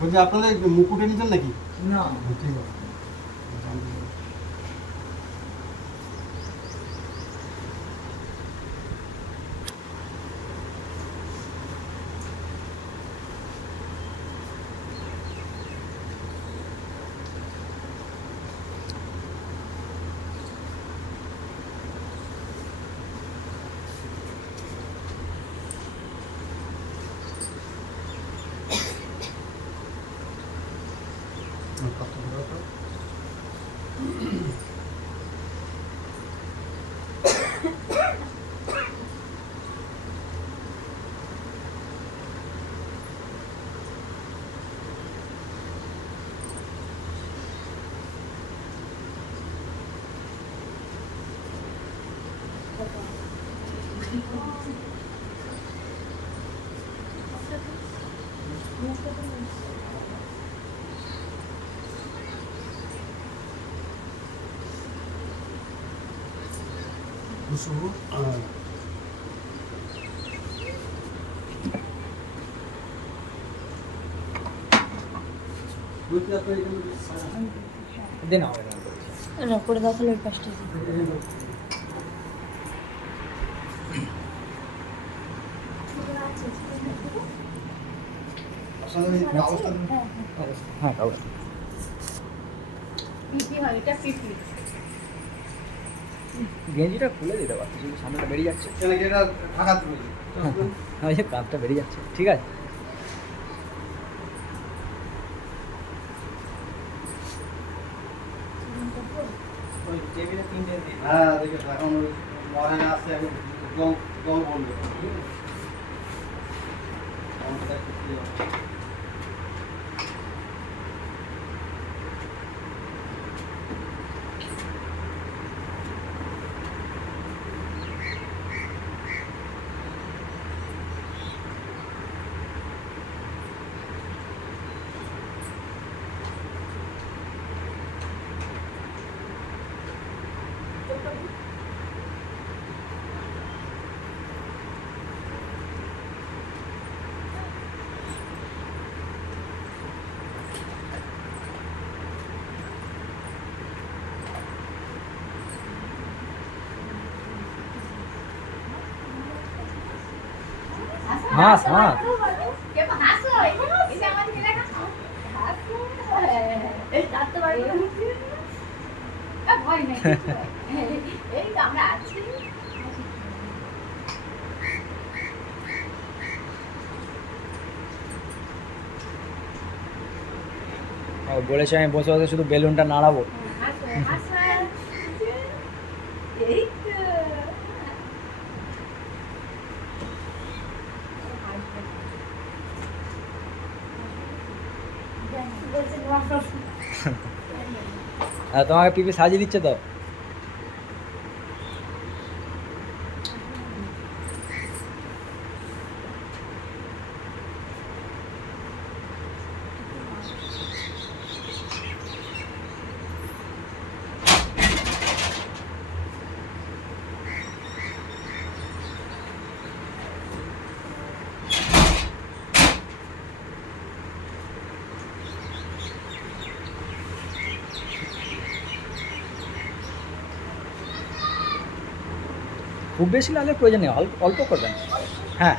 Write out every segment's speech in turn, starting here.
বলছি আপনাদের মুকুটে নিতেন নাকি? না। ঠিক আছে। শুভ বলছি এখানে দেন না করে দাও তাহলে ওই পাশটা হ্যাঁ হয় এটা গেঞ্জিটা খুলে দিতে পারছি শুধু সামনেটা বেরিয়ে যাচ্ছে। ওই যে কাঁধটা বেরিয়ে যাচ্ছে ঠিক আছে। হ্যাঁ দেখে এখন মরে আসছে এখন জল জল বলবে আমাদের একটু কি হবে? হাঁস হাঁস ও বলেছে আমি বসে বসে শুধু বেলুনটা নাড়াবো। তোমাকে পিপি সাজিয়ে দিচ্ছে তো? খুব বেশি লালের প্রয়োজন নেই অল্প অল্প করবেন। হ্যাঁ। হ্যাঁ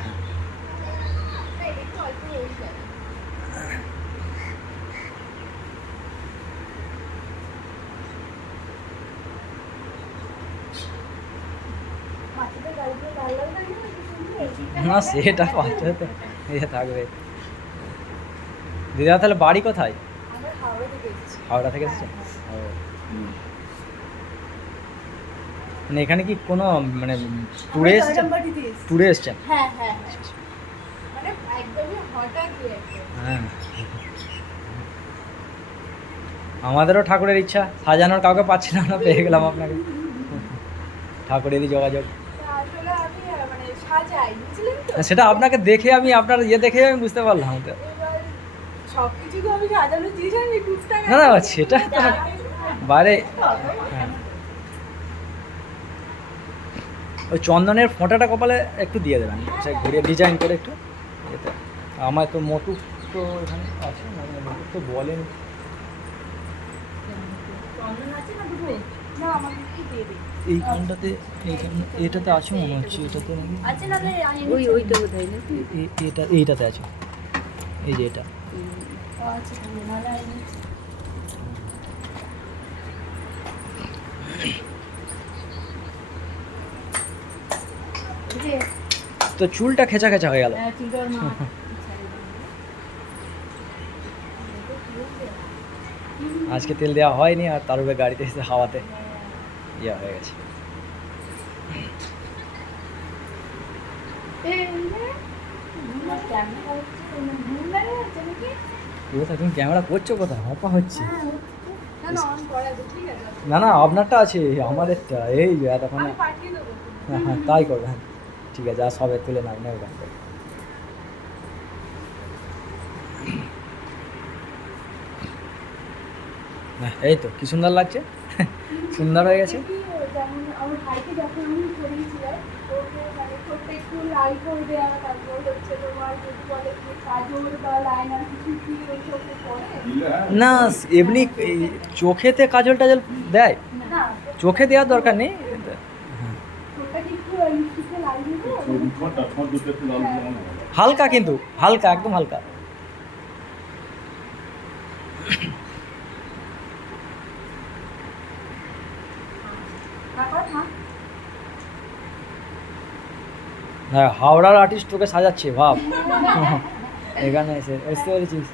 হয়ে না সেটা বাচ্চা তো ইয়ে থাকবে। দিদা তাহলে বাড়ি কোথায়? হাওড়া থেকে এসেছি। হাওড়া থেকে এসেছে ও। মানে এখানে কি কোনো মানে ট্যুরে এসেছেন ট্যুরে এসেছেন হ্যাঁ হ্যাঁ হ্যাঁ মানে একদমই হঠাৎ হ্যাঁ আমাদেরও ঠাকুরের ইচ্ছা সাজানোর কাউকে পাচ্ছিলাম না পেয়ে গেলাম আপনাকে ঠাকুরেরই যোগাযোগ মানে সেটা আপনাকে দেখে আমি আপনার ইয়ে দেখে আমি বুঝতে পারলাম তো না, না, সেটা তো বাইরে হ্যাঁ। ওই চন্দনের ফোঁটাটা কপালে একটু দিয়ে দেবেন। সে ঘুরিয়ে ডিজাইন করে একটু এতে। আমার তো মোটু তো এখানে আছে না মুকুট তো বলেন। চন্দন আছে না দুটো না আমাকে কি দিয়ে দে এইখানটাতে এইখান এটাতে আছে মনে হচ্ছে এটাতে ওই ওইটা বোধহয় এটা এইটাতে আছে। এই যে এটা। আচ্ছা নাহলে আর নিচ্ছি। এই যে, তো চুলটা খেচা খেচা হয়ে গেল। মা। আজকে তেল দেওয়া হয়নি আর তার উপরে গাড়িতে এসে হাওয়াতে ইয়া হয়ে গেছে। তুমি ক্যামেরা করছ কোথায়? হপা হচ্ছে। হ্যাঁ। না, না, আপনারটা আছে আমাদেরটা এই এতক্ষণ। হ্যাঁ হ্যাঁ তাই করবে হ্যাঁ। ঠিক আছে আর সবে তুলে নাও না করে হ্যাঁ, এই তো কি সুন্দর লাগছে? সুন্দর হয়ে গেছে? মানে? না এমনি চোখেতে কাজল টাজল দেয় চোখে দেওয়ার দরকার নেই ছোট্ট কি একটু লিপস্টিকে লাগিয়ে দেবো? ঠোঁটটা ঠোঁট দুটো একটু লাল দিলে আমার ভালো লাগে। হালকা কিন্তু, হালকা, একদম হালকা। হ্যাঁ হাওড়ার আর্টিস্ট তোকে সাজাচ্ছে, ভাব। এখানে এসে বুঝতে পেরেছিস?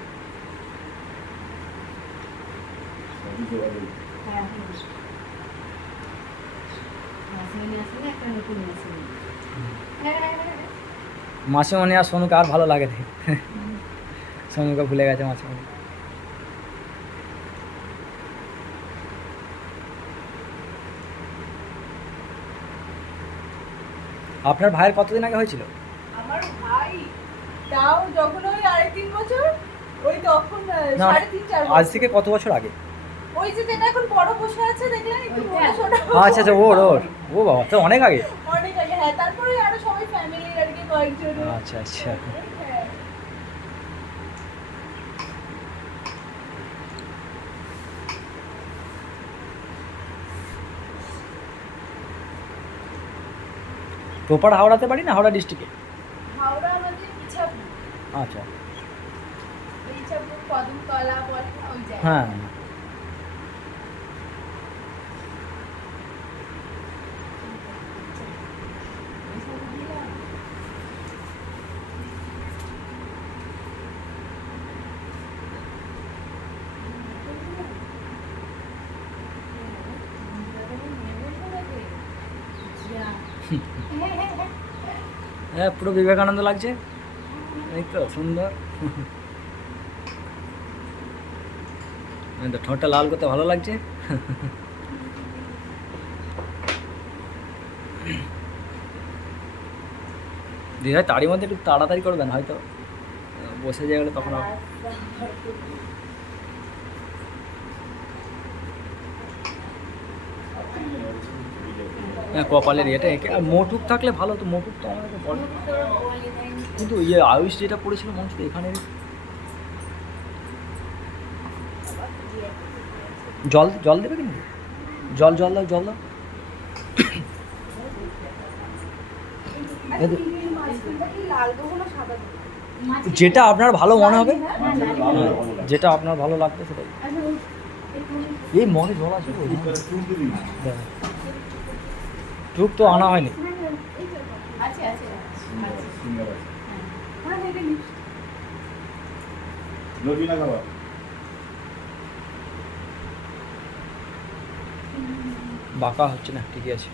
সবই যোগাযোগ। হ্যাঁ, হুম। মাসিমণি আসলে একটা নতুন মাসিমণি। হ্যাঁ, হ্যাঁ, হ্যাঁ। মাসিমণি আর সোনুকে আর ভালো লাগে না সোনুকে ভুলে গেছে মাসিমণি। আপনার ভাইয়ের কতদিন আগে হয়েছিল? আমার ভাই তাও যখন ওই আড়াই তিন বছর ওই তখন সাড়ে তিন চার আজ থেকে কত বছর আগে? ওই যে যেটা এখন বড় বসে আছে দেখলেন? একটু ওইটা? বড় ছোট। আচ্ছা আচ্ছা ওর ওর। ও বাবা তো অনেক আগে। অনেক আগে হ্যাঁ তারপরে আরও সবাই ফ্যামিলির আর কি কয়েকজন আচ্ছা আচ্ছা। প্রপার হাওড়াতে পারি না হাওড়া ডিস্ট্রিক্টে হাওড়া আমাদের আচ্ছা। ইচ্ছাপুর কদমতলা বলে না ওই জায়গা হ্যাঁ। পুরো বিবেকানন্দ লাগছে। এই তো, সুন্দর। তো, ঠোঁটটা লাল করতে ভালো লাগছে। দিদি তারই মধ্যে একটু তাড়াতাড়ি করবেন, হয়তো। বসে যাওয়া তখন আবার- হ্যাঁ কপালের ইয়েটা এঁকে। আর মোটুক থাকলে ভালো তো, মোটুক তো আমাদেরকে বলে কিন্তু ইয়ে আয়ুষ যেটা পড়েছিল মনে হচ্ছে এখানে জল জল দেবে কিন্তু জল জল দাও জল দাও। যেটা আপনার ভালো মনে হবে। যেটা আপনার ভালো লাগবে সেটাই। এই মনে জল আছে টুক তো আনা হয়নি। হ্যাঁ বাঁকা হচ্ছে না ঠিকই আছে।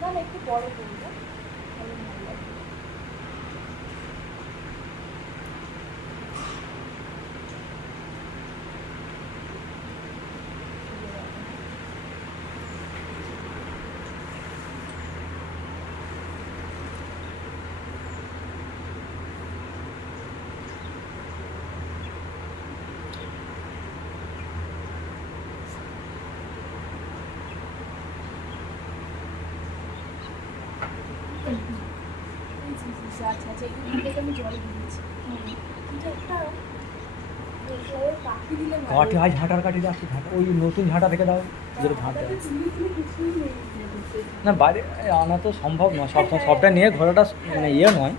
এখান থেকে আমি জল দিয়েছি কিন্তু একটা কাঠি আজ ঝাঁটার কাঠি রাখছি ঝাঁটা ওই নতুন ঝাঁটা রেখে দাও যেটা ঝাঁটা। না বাইরে আনা তো সম্ভব নয় সব সবটা নিয়ে ঘোরাটা মানে ইয়ে নয়।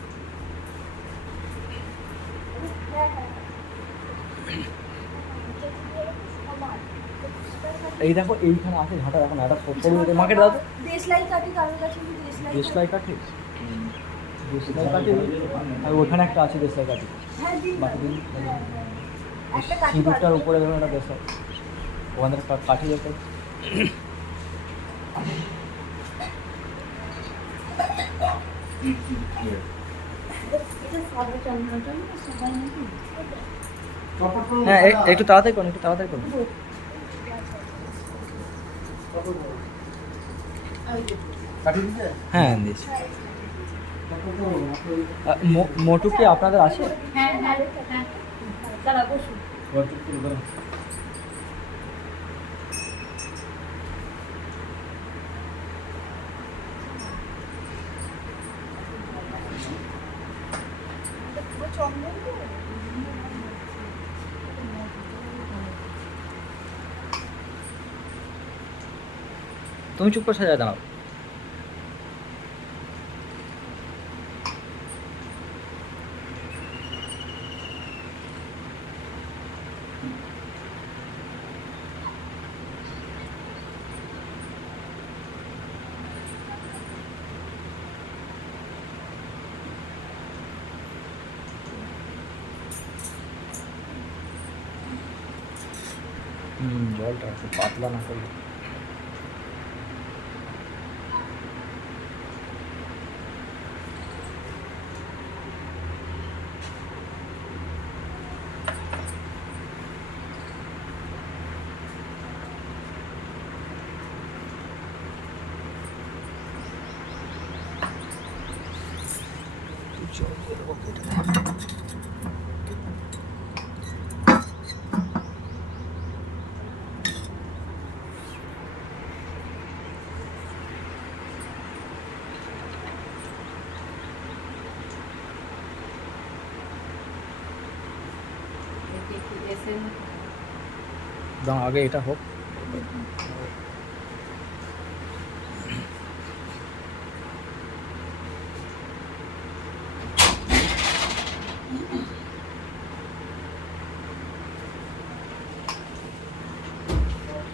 এই দেখো এইখানে আছে ঝাঁটা না সরু মার্কেট দাও দেশলাই কাঠি কারোর কাছে দেশলাই দেশলাই কাঠি? দেশলাই আর ওখানে একটা আছে দেশলাই হ্যাঁ বাকি দিন সিঁদুরটার উপরে ধরুন একটা দেশলাই ওখান থেকে কাঠি যেতে হ্যাঁ একটু তাড়াতাড়ি করুন একটু তাড়াতাড়ি করুন। হ্যাঁ দিয়েছি চপট করুন আপনার আহ, মো- মোটু কি আপনাদের আছে হ্যাঁ হ্যাঁ হ্যাঁ দাঁড়া বসুন পুরো চন্দন তো? তুমি চুপ করে সাজায় দাঁড়াও হুম জলটা একটু পাতলা না করলে জল দিয়ে দেবো কেটে। এসে দাও আগে এটা হোক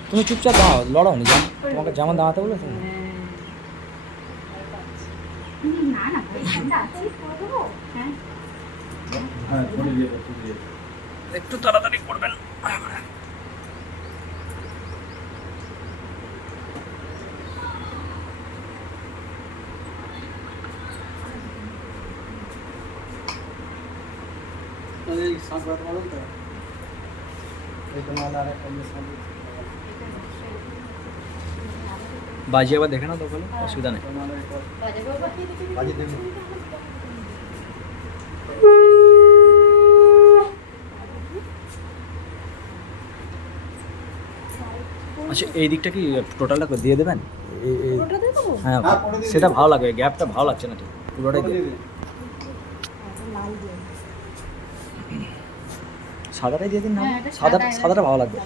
তুমি চুপচাপ দাও লড়াও নি জাম তোমাকে যেমন দাঁড়াতে বলেছে না না একটু তাড়াতাড়ি করবেন। বাজি আবার দেখে না তো বলে অসুবিধা নেই। বাজে বাবা কি দেখি বাজি দেবেন আচ্ছা এই দিকটা কি টোটালটা দিয়ে দেবেন? হ্যাঁ হ্যাঁ, সেটা ভালো লাগবে গ্যাপটা ভালো লাগছে না ঠিক পুরোটাই সাদাটাই দিয়ে দিন না? হ্যাঁ, এটা সাদা সাদাই- সাদাটা ভালো লাগবে।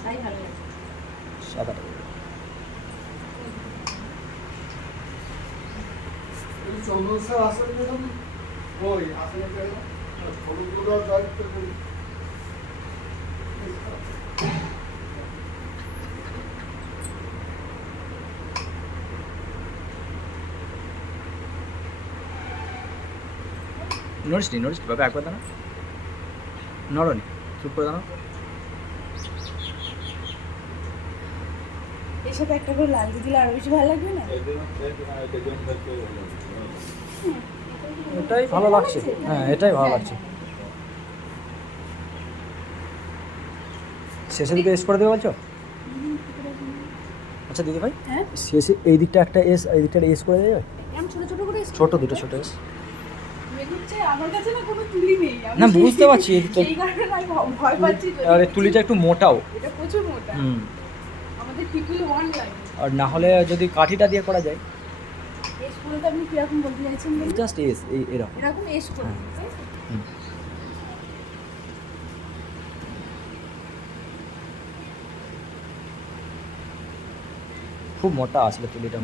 সাদাটা এই স্যার আসলে ওই আসলে দেখুন হলুদগুলো দায়িত্ব করি নড়িস নি নড়িস বাবা একবার দাঁড়া নড়নি চুপ করে দাঁড়াও। এর সাথে একটা করে লাল দিলে আরও বেশি ভালো লাগবে না? এটাই ভালো লাগছে। হ্যাঁ এটাই ভালো লাগছে। শেষের দিকে এস করে দেবে বলছো? আচ্ছা দিদি ভাই হ্যাঁ? শেষে এই দিকটা একটা এস এই দিকটা এস করে দেবে? ছোট ছোট করে ছোট দুটো ছোট এস আমার কাছে না কোনো তুলি নেই। না বুঝতে পারছি ভয় পাচ্ছি আরে তুলিটা একটু মোটাও। এটা প্রচুর মোটা। হুম। আমাদের ওয়ান লাগে। আর না হলে যদি কাঠিটা দিয়ে করা যায়? এস করে আপনি কি রকম বলতে চাইছেন জাস্ট এস এই এরকম। এরকম এস করে হ্যাঁ। খুব মোটা আসলে তুলিটা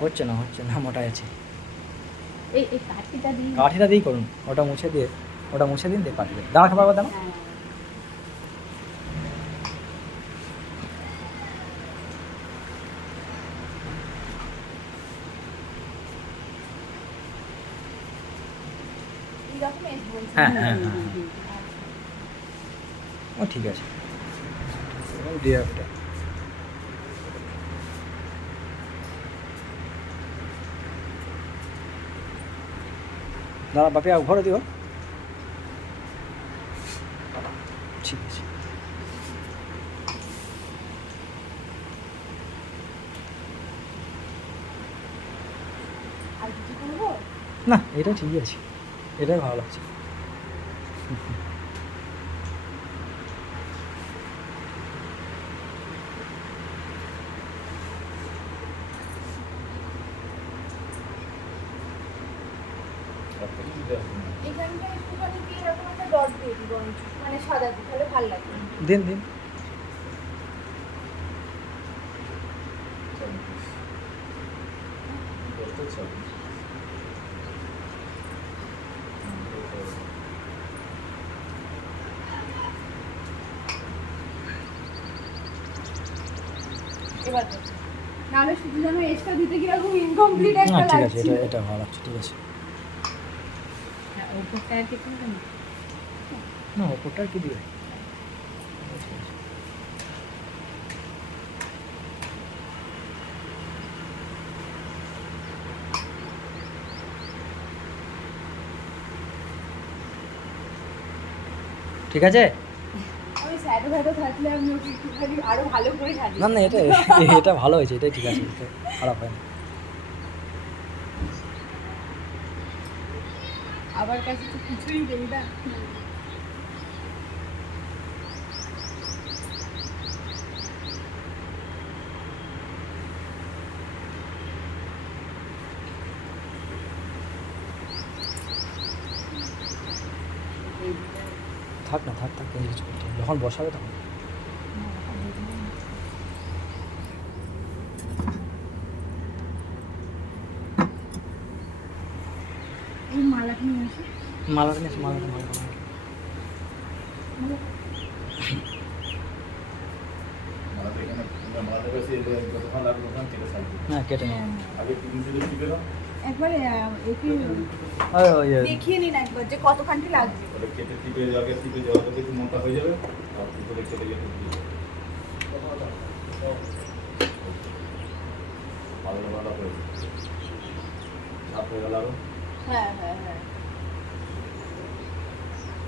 হচ্ছে না হচ্ছে না মোটা আছে। এই এই কাঠিটা দিই কাঠিটা দিয়েই করুন। ওটা মুছে দিয়ে ওটা মুছে দিন দিয়ে কাঠি দিয়ে দাঁড়া খাবার দাঁড়া হ্যাঁ। হ্যাঁ হ্যাঁ হ্যাঁ হ্যাঁ। ও ঠিক আছে। দিয়ে একটা। দাঁড়া বাপি ঘরে দিও ঠিক আছে। না এটা ঠিকই আছে। এটাই ভালো লাগছে এখানটা একটুখানি দিয়ে এরকম একটা ডট দিয়ে দিই বরঞ্চ মানে সাদা দিই তাহলে ভালো লাগবে দিন দিন। এবার। নাহলে শুধু যেন এক্সট্রা দিতে গিয়ে ইনকমপ্লিট ঠিক আছে এটা এটা ভালো লাগছে ঠিক আছে। হ্যাঁ, আর কি না ওপরটা কি দিবে? ঠিক আছে? না না এটা এটা ভালো হয়েছে এটাই ঠিক আছে খারাপ হয়নি। আবার কাছে কিছুই দেই না থাক না থাক থাক কিছু করতে হবে। যখন বসাবে তখন? মালাটা মালাটা মালাটা কেটে হ্যাঁ একবারে দেখিয়ে নিন একবার যে কতখানটি লাগবে। কেটে টিপে আগে টিপে মোটা হয়ে যাবে। হয়ে হ্যাঁ হ্যাঁ।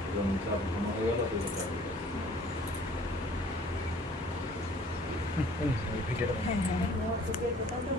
হ্যাঁ ঘন হয়ে। ভিডিওটা হ্যাঁ হ্যাঁ।